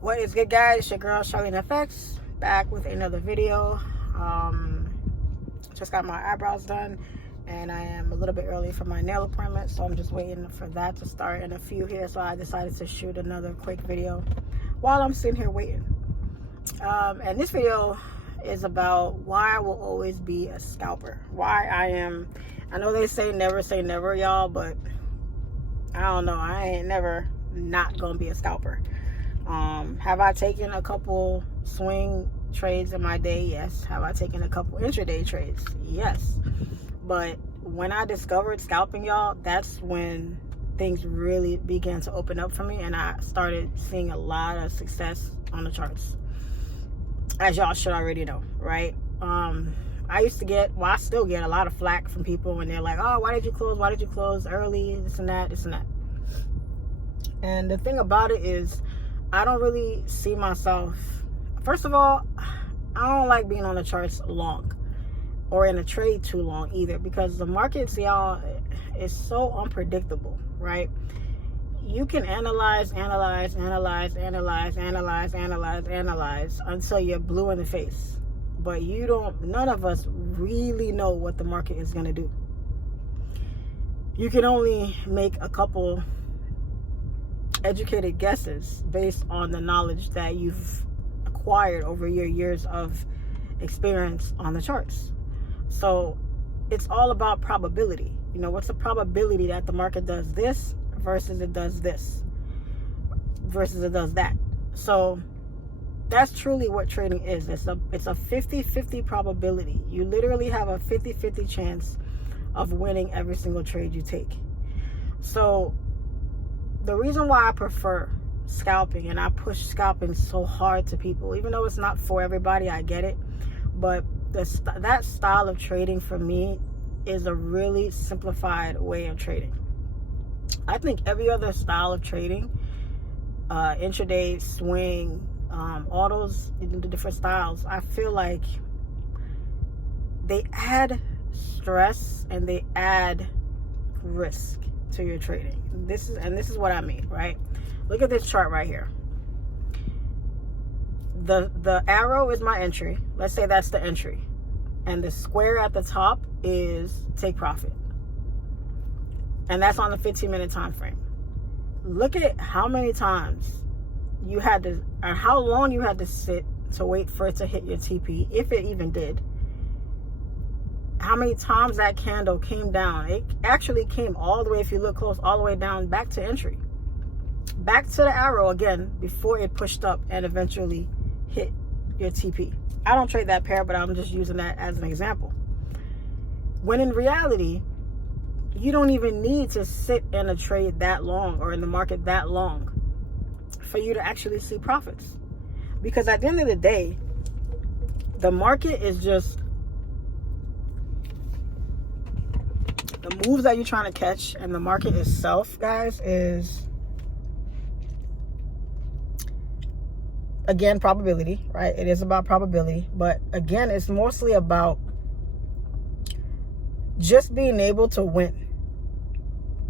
What is good, guys? It's your girl SIMPLEFX back with another video. Just got my eyebrows done and I am a little bit early for my nail appointment, so I'm just waiting for that to start in a few here. So I decided to shoot another quick video while I'm sitting here waiting. And this video is about why I will always be a scalper. I know they say never, y'all, but I don't know. I ain't never not gonna be a scalper. Have I taken a couple swing trades in my day? Yes. Have I taken a couple intraday trades? Yes. But when I discovered scalping, y'all, that's when things really began to open up for me, and I started seeing a lot of success on the charts, as y'all should already know, right? I used to get, well, I still get a lot of flack from people when they're like, oh, why did you close early, this and that. And the thing about it is, I don't really see myself, first of all, I don't like being on the charts long or in a trade too long either, because the markets, y'all, is so unpredictable, right? You can analyze until you're blue in the face, but none of us really know what the market is going to do. You can only make a couple educated guesses based on the knowledge that you've acquired over your years of experience on the charts. So it's all about probability. You know, what's the probability that the market does this versus it does this versus it does that? So that's truly what trading is. It's a 50-50 probability. You literally have a 50-50 chance of winning every single trade you take. So the reason why I prefer scalping, and I push scalping so hard to people, even though it's not for everybody, I get it, but that style of trading for me is a really simplified way of trading. I think every other style of trading, intraday, swing, all those different styles, I feel like they add stress and they add risk to your trading. This is what I mean, right? Look at this chart right here. The arrow is my entry. Let's say that's the entry, and the square at the top is take profit, and that's on the 15-minute time frame. Look at how many times you had to, or how long you had to sit to wait for it to hit your TP, if it even did. How many times that candle came down. It actually came all the way, if you look close, all the way down back to entry, back to the arrow again before it pushed up and eventually hit your TP. I don't trade that pair, but I'm just using that as an example. When in reality, you don't even need to sit in a trade that long or in the market that long for you to actually see profits. Because at the end of the day, the market is just the moves that you're trying to catch, and the market itself, guys, is, again, probability, right? It is about probability, but again, it's mostly about just being able to win.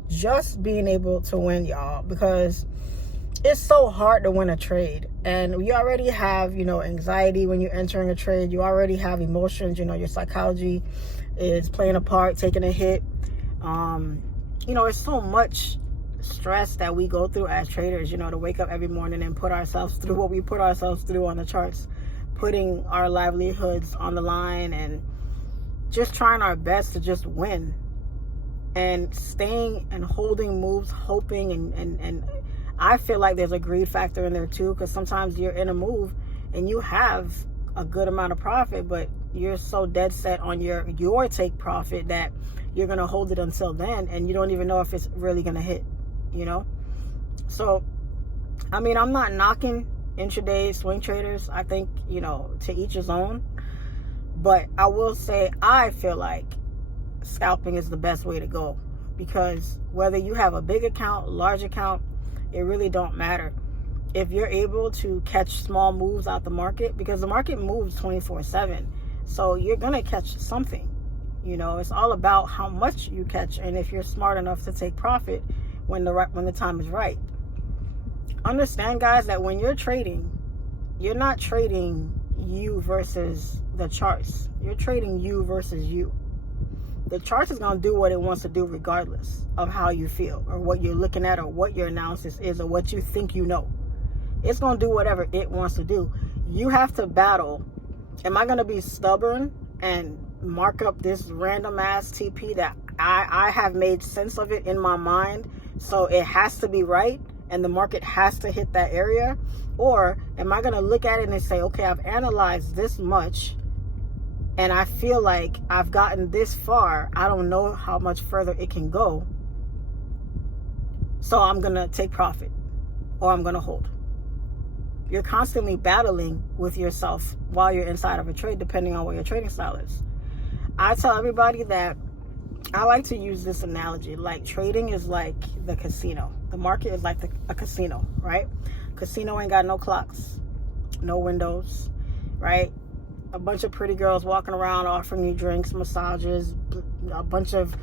Just being able to win, y'all, because it's so hard to win a trade. And you already have, anxiety when you're entering a trade. You already have emotions, your psychology is playing a part, taking a hit. It's so much stress that we go through as traders, to wake up every morning and put ourselves through what we put ourselves through on the charts, putting our livelihoods on the line and just trying our best to just win, and staying and holding moves, hoping, and I feel like there's a greed factor in there too, because sometimes you're in a move and you have a good amount of profit, but you're so dead set on your take profit that you're going to hold it until then, and you don't even know if it's really going to hit, So, I mean, I'm not knocking intraday swing traders. I think, to each his own. But I will say, I feel like scalping is the best way to go, because whether you have a big account, large account, it really don't matter. If you're able to catch small moves out the market, because the market moves 24/7, so you're going to catch something. It's all about how much you catch, and if you're smart enough to take profit when the time is right. understand, guys, that when you're trading, you're not trading you versus the charts. You're trading you versus you. The chart is going to do what it wants to do regardless of how you feel or what you're looking at or what your analysis is or what you think you know. It's going to do whatever it wants to do. You have to battle. Am I going to be stubborn and mark up this random ass TP that I have made sense of it in my mind, so it has to be right and the market has to hit that area? Or am I going to look at it and say, okay, I've analyzed this much and I feel like I've gotten this far. I don't know how much further it can go, so I'm going to take profit or I'm going to hold. You're constantly battling with yourself while you're inside of a trade, depending on what your trading style is. I tell everybody that I like to use this analogy. Like, trading is like the casino. The market is like a casino, right? Casino ain't got no clocks, no windows, right? A bunch of pretty girls walking around offering you drinks, massages, a bunch of,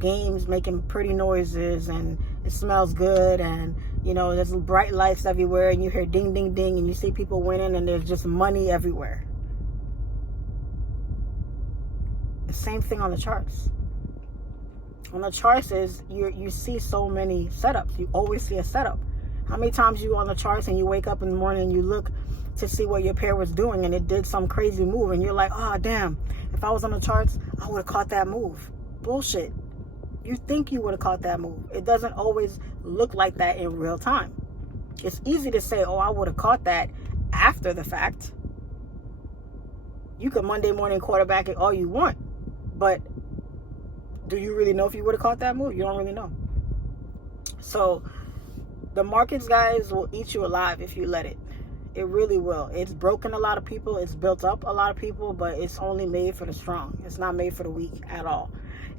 games making pretty noises, and it smells good, and there's bright lights everywhere, and you hear ding ding ding, and you see people winning, and there's just money everywhere. The same thing on the charts. On the charts is you see so many setups. You always see a setup. How many times you on the charts and you wake up in the morning and you look to see what your pair was doing and it did some crazy move and you're like, oh damn, if I was on the charts, I would have caught that move. Bullshit. You think you would have caught that move. It doesn't always look like that in real time. It's easy to say, oh, I would have caught that after the fact. You could Monday morning quarterback it all you want, but do you really know if you would have caught that move? You don't really know. So the markets, guys, will eat you alive if you let it. It really will. It's broken a lot of people. It's built up a lot of people, but it's only made for the strong. It's not made for the weak at all.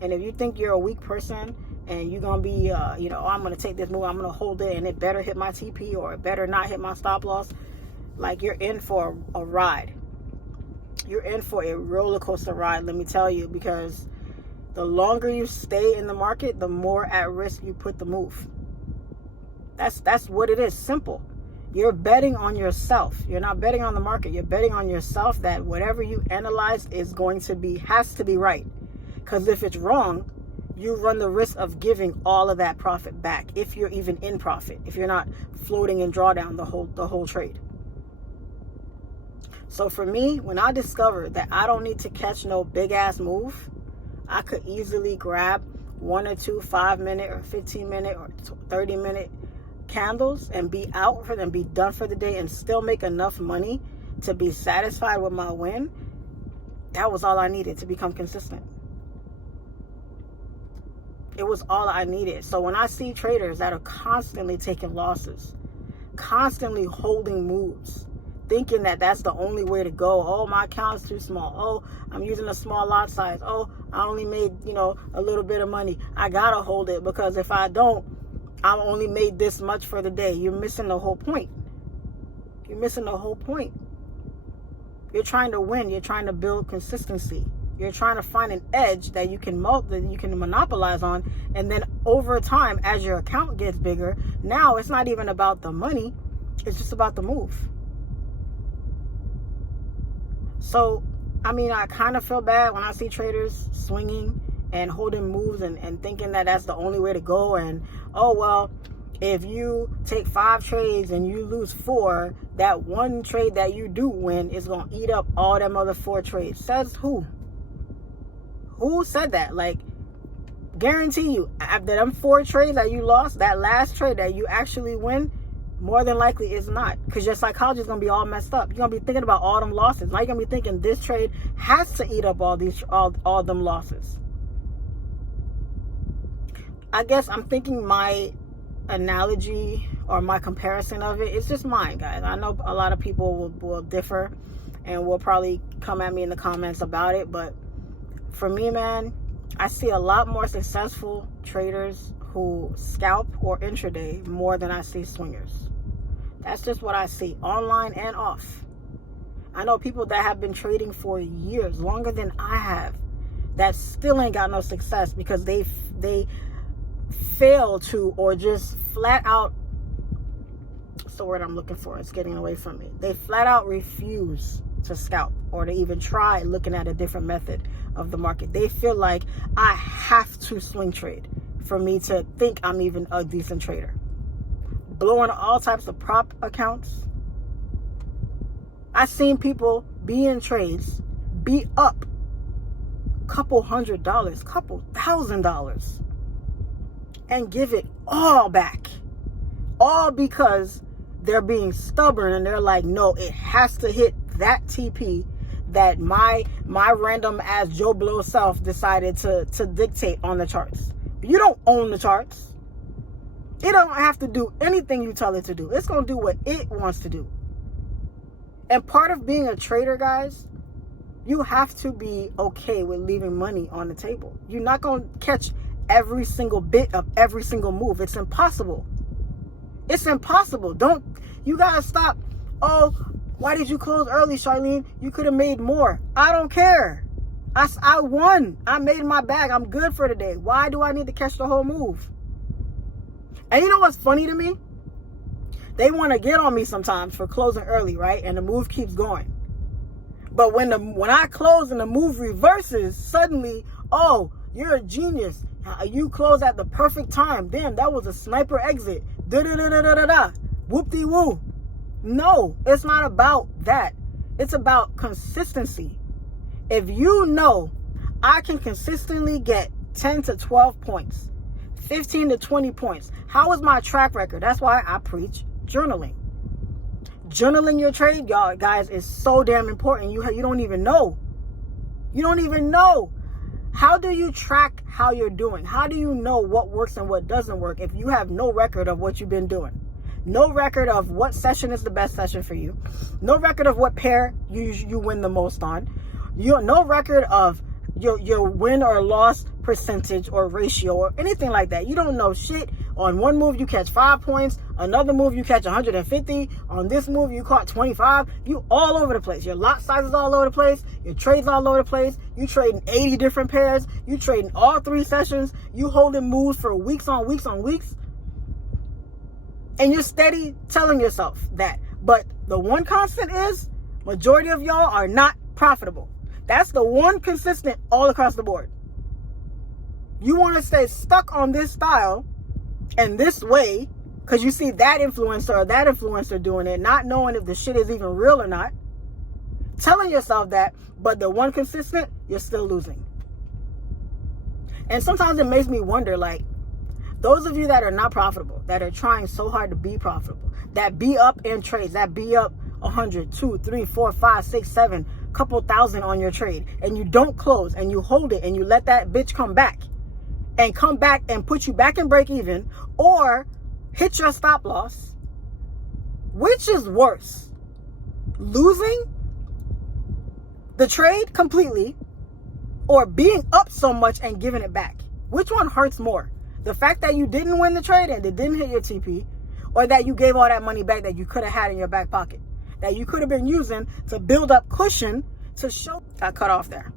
And if you think you're a weak person and you're going to be, oh, I'm going to take this move, I'm going to hold it, and it better hit my TP or it better not hit my stop loss, like, you're in for a ride. You're in for a roller coaster ride, let me tell you, because the longer you stay in the market, the more at risk you put the move. That's what it is. Simple. You're betting on yourself. You're not betting on the market. You're betting on yourself that whatever you analyze has to be right. Because if it's wrong, you run the risk of giving all of that profit back, if you're even in profit, if you're not floating in drawdown the whole trade. So for me, when I discovered that I don't need to catch no big ass move, I could easily grab 1 or 2 5-minute or 15-minute or 30-minute candles and be out for them, be done for the day, and still make enough money to be satisfied with my win. That was all I needed to become consistent. It was all I needed. So when I see traders that are constantly taking losses, constantly holding moves, thinking that that's the only way to go. Oh, my account is too small. Oh, I'm using a small lot size. Oh, I only made, a little bit of money. I gotta hold it because if I don't, I only made this much for the day. You're missing the whole point. You're missing the whole point. You're trying to win. You're trying to build consistency. You're trying to find an edge that you can monopolize on, and then over time, as your account gets bigger, now it's not even about the money. It's just about the move. So, I kind of feel bad when I see traders swinging and holding moves and thinking that that's the only way to go. And, oh, well, if you take 5 trades and you lose 4, that one trade that you do win is going to eat up all them other 4 trades. Says who? Who said that? Like, guarantee you, after them 4 trades that you lost, that last trade that you actually win, more than likely is not, because your psychology is going to be all messed up. You're going to be thinking about all them losses. Now you're going to be thinking this trade has to eat up all them losses. I guess I'm thinking my analogy or my comparison of it, it's just mine, guys. I know a lot of people will differ and will probably come at me in the comments about it, but for me, man, I see a lot more successful traders who scalp or intraday more than I see swingers. That's just what I see, online and off. I know people that have been trading for years, longer than I have, that still ain't got no success because they fail to, or just flat out the word I'm looking for. It's getting away from me. They flat out refuse to scalp or to even try looking at a different method of the market. They feel like I have to swing trade for me to think I'm even a decent trader. Blowing all types of prop accounts. I've seen people be in trades, be up couple $100, couple $1,000, and give it all back. All because they're being stubborn and they're like, no, it has to hit that TP that my random ass Joe Blow self decided to dictate on the charts. You don't own the charts. It don't have to do anything you tell it to do. It's going to do what it wants to do. And part of being a trader, guys, you have to be okay with leaving money on the table. You're not going to catch every single bit of every single move. It's impossible. It's impossible. You guys stop. Oh, why did you close early, Charlene? You could have made more. I don't care. I won. I made my bag. I'm good for today. Why do I need to catch the whole move? And you know what's funny to me? They want to get on me sometimes for closing early, right? And the move keeps going. But when I close and the move reverses, suddenly, oh, you're a genius. You close at the perfect time. Damn, that was a sniper exit. Da-da-da-da-da-da. Whoop-de-woo. No, it's not about that. It's about consistency. If you know I can consistently get 10 to 12 points, 15 to 20 points, how is my track record? That's why I preach journaling. Journaling your trade, y'all, guys, is so damn important. You don't even know. You don't even know. How do you track how you're doing? How do you know what works and what doesn't work if you have no record of what you've been doing? No record of what session is the best session for you. No record of what pair you win the most on. No record of your win or loss percentage or ratio or anything like that. You don't know shit. On one move you catch 5 points, another move you catch 150, on this move you caught 25. You all over the place. Your lot size is all over the place, your trades all over the place. You trading 80 different pairs, you trading all 3 sessions, you holding moves for weeks on weeks on weeks. And you're steady telling yourself that. But the one constant is majority of y'all are not profitable. That's the one consistent all across the board. You want to stay stuck on this style and this way because you see that influencer doing it, not knowing if the shit is even real or not. Telling yourself that, but the one consistent, you're still losing. And sometimes it makes me wonder, like, those of you that are not profitable, that are trying so hard to be profitable, that be up in trades, that be up 100, 2, 3, 4, 5, 6, 7, couple thousand on your trade, and you don't close and you hold it and you let that bitch come back and put you back in break even or hit your stop loss. Which is worse? Losing the trade completely or being up so much and giving it back? Which one hurts more? The fact that you didn't win the trade and it didn't hit your TP, or that you gave all that money back that you could have had in your back pocket, that you could have been using to build up cushion to show. Got cut off there.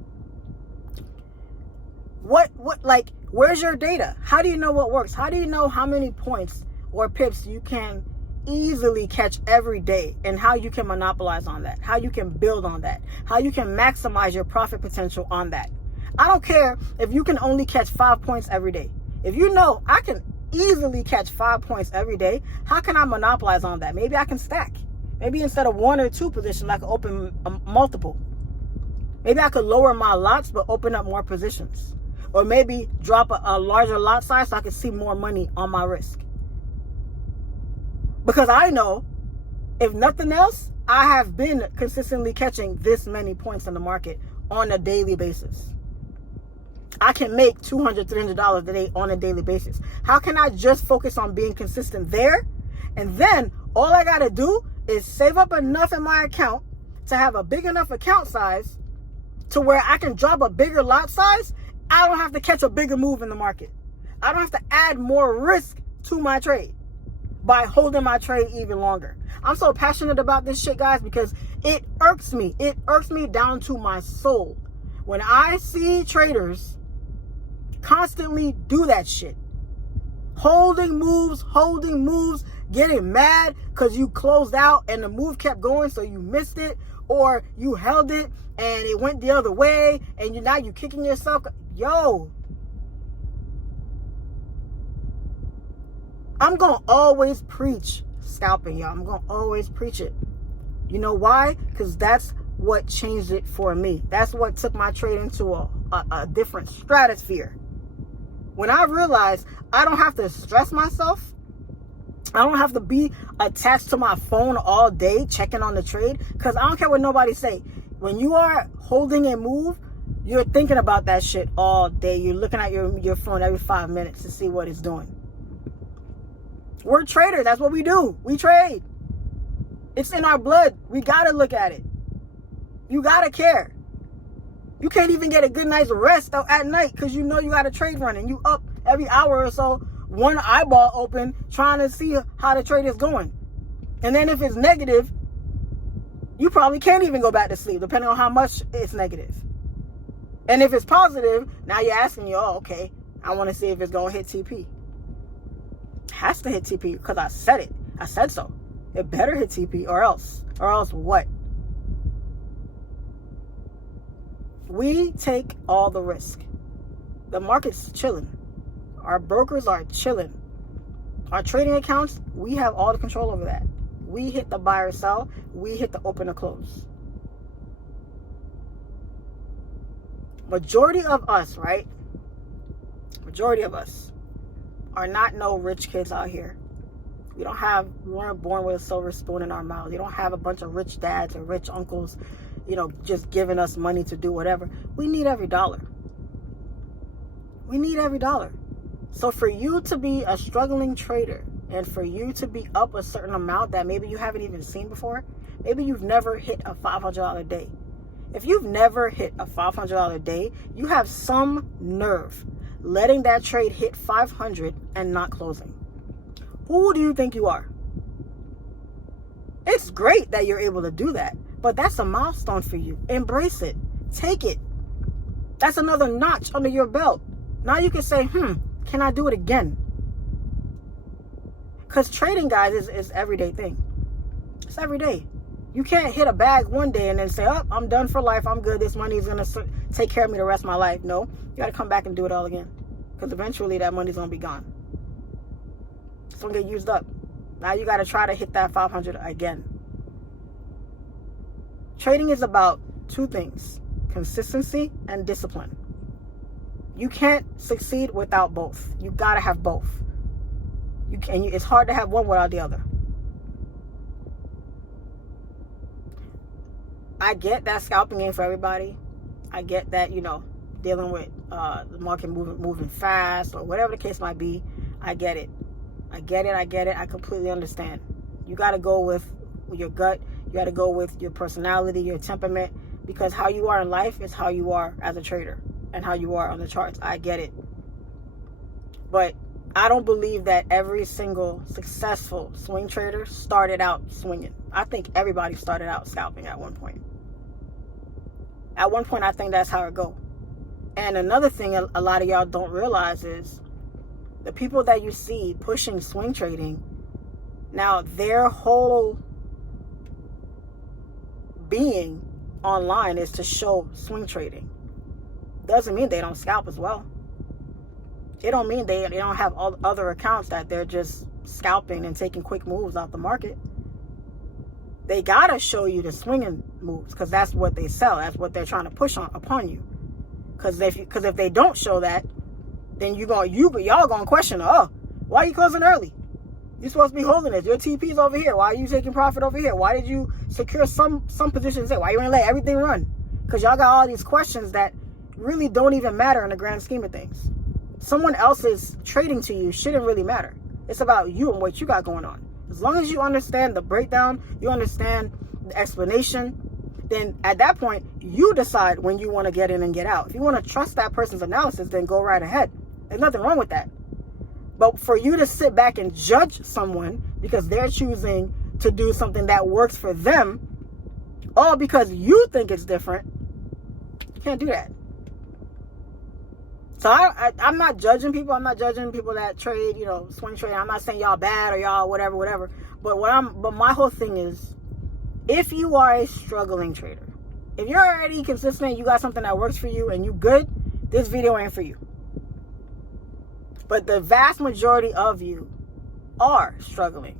Where's your data? How do you know what works? How do you know how many points or pips you can easily catch every day and how you can monopolize on that, how you can build on that, how you can maximize your profit potential on that? I don't care if you can only catch 5 points every day. If you know I can easily catch 5 points every day, how can I monopolize on that? Maybe I can stack. Maybe instead of 1 or 2 positions, I could open multiple. Maybe I could lower my lots but open up more positions. Or maybe drop a larger lot size so I can see more money on my risk. Because I know, if nothing else, I have been consistently catching this many points in the market on a daily basis. I can make $200, $300 a day on a daily basis. How can I just focus on being consistent there? And then all I got to do is save up enough in my account to have a big enough account size to where I can drop a bigger lot size. I don't have to catch a bigger move in the market. I don't have to add more risk to my trade by holding my trade even longer. I'm so passionate about this shit, guys, because it irks me. It irks me down to my soul when I see traders constantly do that shit. Holding moves, getting mad because you closed out and the move kept going so you missed it, or you held it and it went the other way and now you kicking yourself. Yo, I'm going to always preach scalping, y'all. I'm going to always preach it. You know why? Because that's what changed it for me. That's what took my trade into a different stratosphere. When I realized I don't have to stress myself, I don't have to be attached to my phone all day checking on the trade, because I don't care what nobody say. When you are holding a move, you're thinking about that shit all day. You're looking at your phone every 5 minutes to see what it's doing. We're traders. That's what we do. We trade. It's in our blood. We got to look at it. You got to care. You can't even get a good night's rest out at night because you know you got a trade running. You up every hour or so, one eyeball open, trying to see how the trade is going. And then if it's negative, you probably can't even go back to sleep, depending on how much it's negative. And if it's positive, now you're asking you, oh, okay, I want to see if it's going to hit TP. It has to hit TP because I said it. I said so. It better hit TP or else. Or else what? We take all the risk. The market's chilling. Our brokers are chilling. Our trading accounts, we have all the control over that. We hit the buy or sell. We hit the open or close. Majority of us, right? Majority of us are not no rich kids out here. We weren't born with a silver spoon in our mouth. You don't have a bunch of rich dads or rich uncles, just giving us money to do whatever. We need every dollar. We need every dollar. So for you to be a struggling trader and for you to be up a certain amount that maybe you haven't even seen before, maybe you've never hit a $500 day. If you've never hit a $500 day, you have some nerve letting that trade hit 500 and not closing. Who do you think you are? It's great that you're able to do that, but that's a milestone for you. Embrace it. Take it. That's another notch under your belt. Now you can say, can I do it again? Because trading, guys, is everyday thing. It's every day. You can't hit a bag one day and then say, oh, I'm done for life. I'm good. This money is going to take care of me the rest of my life. No, you got to come back and do it all again. Because eventually that money's going to be gone. It's going to get used up. Now you got to try to hit that 500 again. Trading is about two things: consistency and discipline. You can't succeed without both. You got to have both. It's hard to have one without the other. I get that scalping ain't for everybody. I get that, dealing with the market moving fast or whatever the case might be. I get it. I completely understand. You got to go with your gut. You got to go with your personality, your temperament, because how you are in life is how you are as a trader and how you are on the charts. I get it. But I don't believe that every single successful swing trader started out swinging. I think everybody started out scalping at one point. At one point, I think that's how it goes. And another thing a lot of y'all don't realize is the people that you see pushing swing trading, now their whole being online is to show swing trading. Doesn't mean they don't scalp as well. It don't mean they don't have all other accounts that they're just scalping and taking quick moves out the market. They gotta show you the swinging moves because that's what they sell. That's what they're trying to push upon you. Because if they don't show that, then y'all gonna question, oh, why are you closing early? You're supposed to be holding this. Your TP's over here. Why are you taking profit over here? Why did you secure some positions there? Why you gonna let everything run? Because y'all got all these questions that really don't even matter in the grand scheme of things. Someone else's trading to you shouldn't really matter. It's about you and what you got going on. As long as you understand the breakdown, you understand the explanation, then at that point, you decide when you want to get in and get out. If you want to trust that person's analysis, then go right ahead. There's nothing wrong with that. But for you to sit back and judge someone because they're choosing to do something that works for them, all because you think it's different, you can't do that. So I'm not judging people. I'm not judging people that trade, you know, swing trade. I'm not saying y'all bad or y'all whatever. But my whole thing is, if you are a struggling trader, if you're already consistent, you got something that works for you and you good, this video ain't for you. But the vast majority of you are struggling.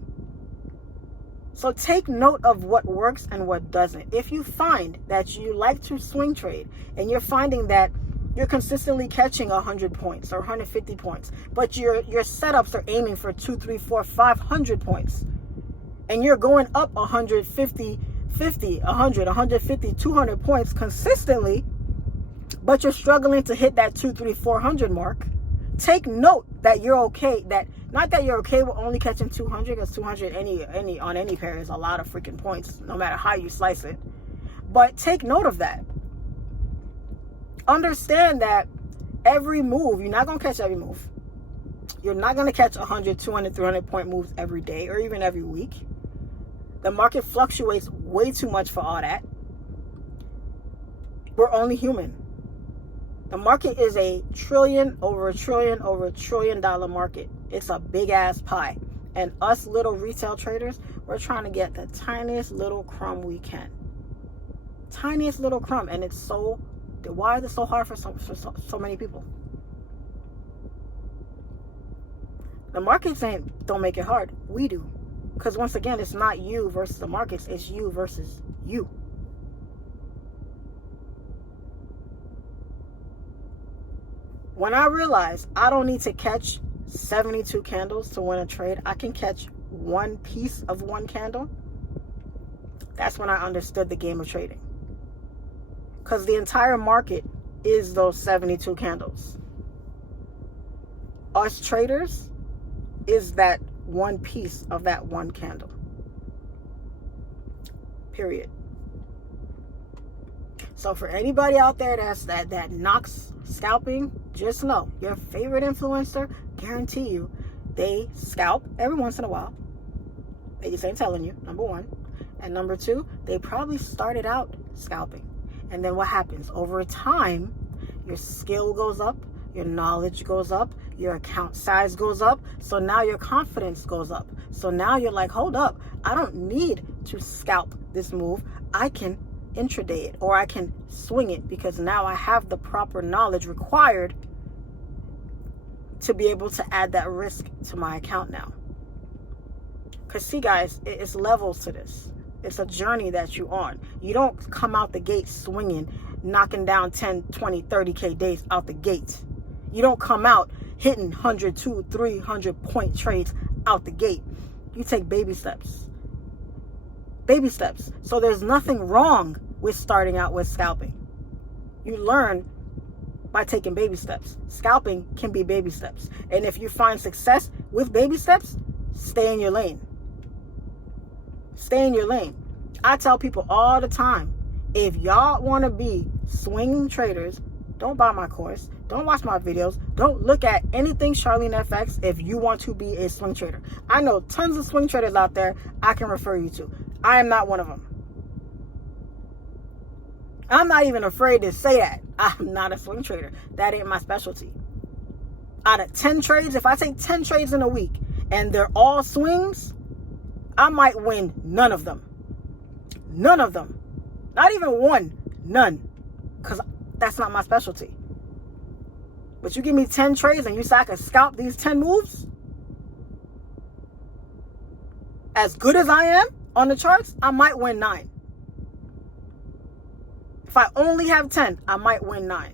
So take note of what works and what doesn't. If you find that you like to swing trade and you're finding that you're consistently catching 100 points or 150 points, but your setups are aiming for 2, 3, 4, 500 points, and you're going up 150, 50, 100, 150, 200 points consistently, but you're struggling to hit that 2, 3, 400 mark, take note that you're okay. That not that you're okay with only catching 200, because 200 on any pair is a lot of freaking points, no matter how you slice it. But take note of that. Understand that every move, you're not going to catch every move. You're not going to catch 100, 200, 300 point moves every day or even every week. The market fluctuates way too much for all that. We're only human. The market is a trillion over a trillion dollar market. It's a big ass pie. And us little retail traders, we're trying to get the tiniest little crumb we can. Tiniest little crumb. And it's so, why is it so hard for so many people? The markets don't make it hard. We do. Because once again, it's not you versus the markets. It's you versus you. When I realized I don't need to catch 72 candles to win a trade, I can catch one piece of one candle. That's when I understood the game of trading. Because the entire market is those 72 candles. Us traders is that one piece of that one candle. Period. So for anybody out there that knocks scalping, just know your favorite influencer, guarantee you, they scalp every once in a while. They just ain't telling you, number one. And number two, they probably started out scalping. And then what happens? Over time, your skill goes up, your knowledge goes up, your account size goes up. So now your confidence goes up. So now you're like, hold up, I don't need to scalp this move. I can intraday it, or I can swing it, because now I have the proper knowledge required to be able to add that risk to my account now. Because see guys, it's levels to this. It's a journey that you're on. You don't come out the gate swinging, knocking down 10, 20, 30K days out the gate. You don't come out hitting 100, 200, 300 point trades out the gate. You take baby steps. Baby steps. So there's nothing wrong with starting out with scalping. You learn by taking baby steps. Scalping can be baby steps. And if you find success with baby steps, stay in your lane. Stay in your lane. I tell people all the time, if y'all want to be swing traders, don't buy my course. Don't watch my videos. Don't look at anything Charlene FX if you want to be a swing trader. I know tons of swing traders out there I can refer you to. I am not one of them. I'm not even afraid to say that. I'm not a swing trader. That ain't my specialty. Out of 10 trades, if I take 10 trades in a week and they're all swings, I might win none of them. None of them. Not even one. None. Because that's not my specialty. But you give me 10 trades and you say I can scalp these 10 moves? As good as I am on the charts, I might win 9. If I only have 10, I might win 9.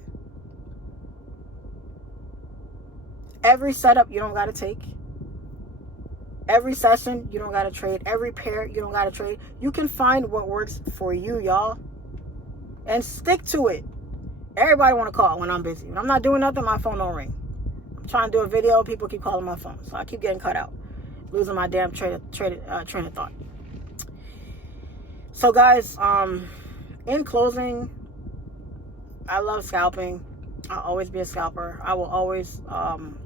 Every setup you don't got to take. Every session you don't got to trade. Every pair you don't got to trade. You can find what works for you, y'all. And stick to it. Everybody want to call when I'm busy. When I'm not doing nothing, my phone don't ring. I'm trying to do a video, people keep calling my phone. So I keep getting cut out. Losing my damn train of thought. So guys, in closing, I love scalping. I'll always be a scalper. I will always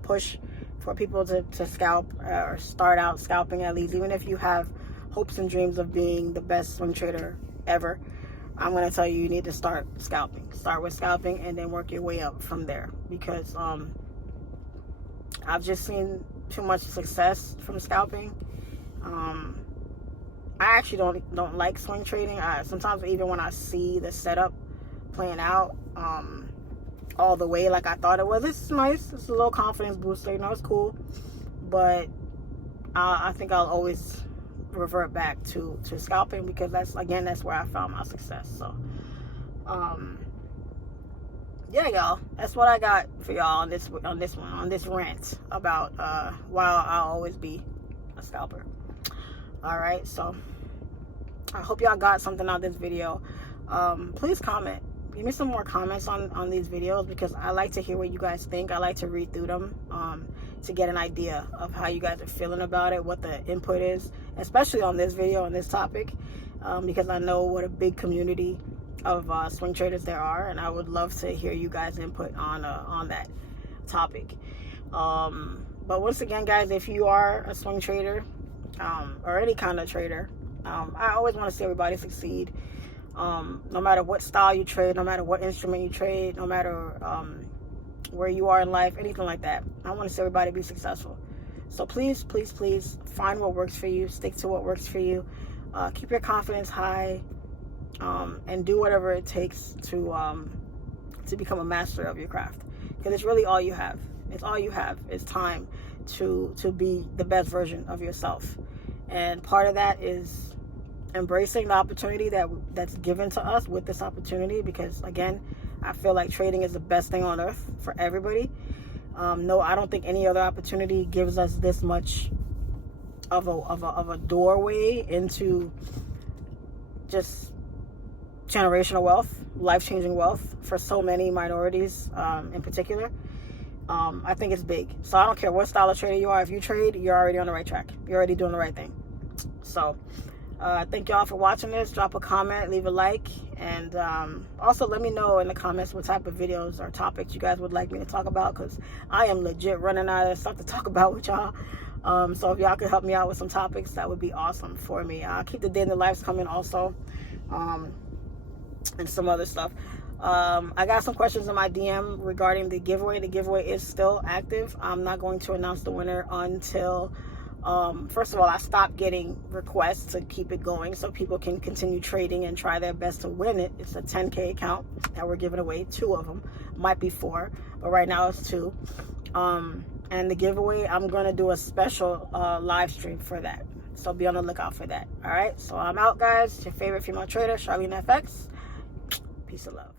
push for people to scalp or start out scalping, at least, even if you have hopes and dreams of being the best swing trader ever. I'm going to tell you, you need to start scalping. Start with scalping and then work your way up from there, because I've just seen too much success from scalping. I actually don't like swing trading. Sometimes even when I see the setup playing out all the way like I thought it was, it's nice. It's a little confidence booster. You know, it's cool. But I think I'll always revert back to scalping, because that's where I found my success. So yeah, y'all, that's what I got for y'all on this rant about why I'll always be a scalper. All right, so I hope y'all got something out of this video. Please comment. Give me some more comments on these videos, because I like to hear what you guys think. I like to read through them to get an idea of how you guys are feeling about it, what the input is, especially on this video, on this topic, because I know what a big community of swing traders there are, and I would love to hear you guys input on that topic. But once again, guys, if you are a swing trader or any kind of trader, I always want to see everybody succeed. No matter what style you trade, no matter what instrument you trade, no matter where you are in life, anything like that, I want to see everybody be successful. So please, please, please find what works for you. Stick to what works for you. Keep your confidence high, and do whatever it takes to become a master of your craft, because it's really all you have. It's all you have is time to be the best version of yourself. And part of that is embracing the opportunity that's given to us with this opportunity, because again, I feel like trading is the best thing on earth for everybody. No, I don't think any other opportunity gives us this much of a doorway into just generational wealth, life-changing wealth for so many minorities in particular. I think it's big. So I don't care what style of trader you are. If you trade, you're already on the right track. You're already doing the right thing. So thank y'all for watching this. Drop a comment, leave a like, and also let me know in the comments what type of videos or topics you guys would like me to talk about, because I am legit running out of stuff to talk about with y'all. So if y'all could help me out with some topics, that would be awesome for me. I'll keep the day in the lives coming also, and some other stuff. I got some questions in my DM regarding the giveaway. The giveaway is still active. I'm not going to announce the winner until first of all, I stopped getting requests to keep it going so people can continue trading and try their best to win it. It's a 10K account that we're giving away, 2 of them, might be 4, but right now it's 2. And the giveaway, I'm going to do a special live stream for that, so be on the lookout for that. All right, so I'm out, guys. Your favorite female trader, Charlene FX. Peace and love.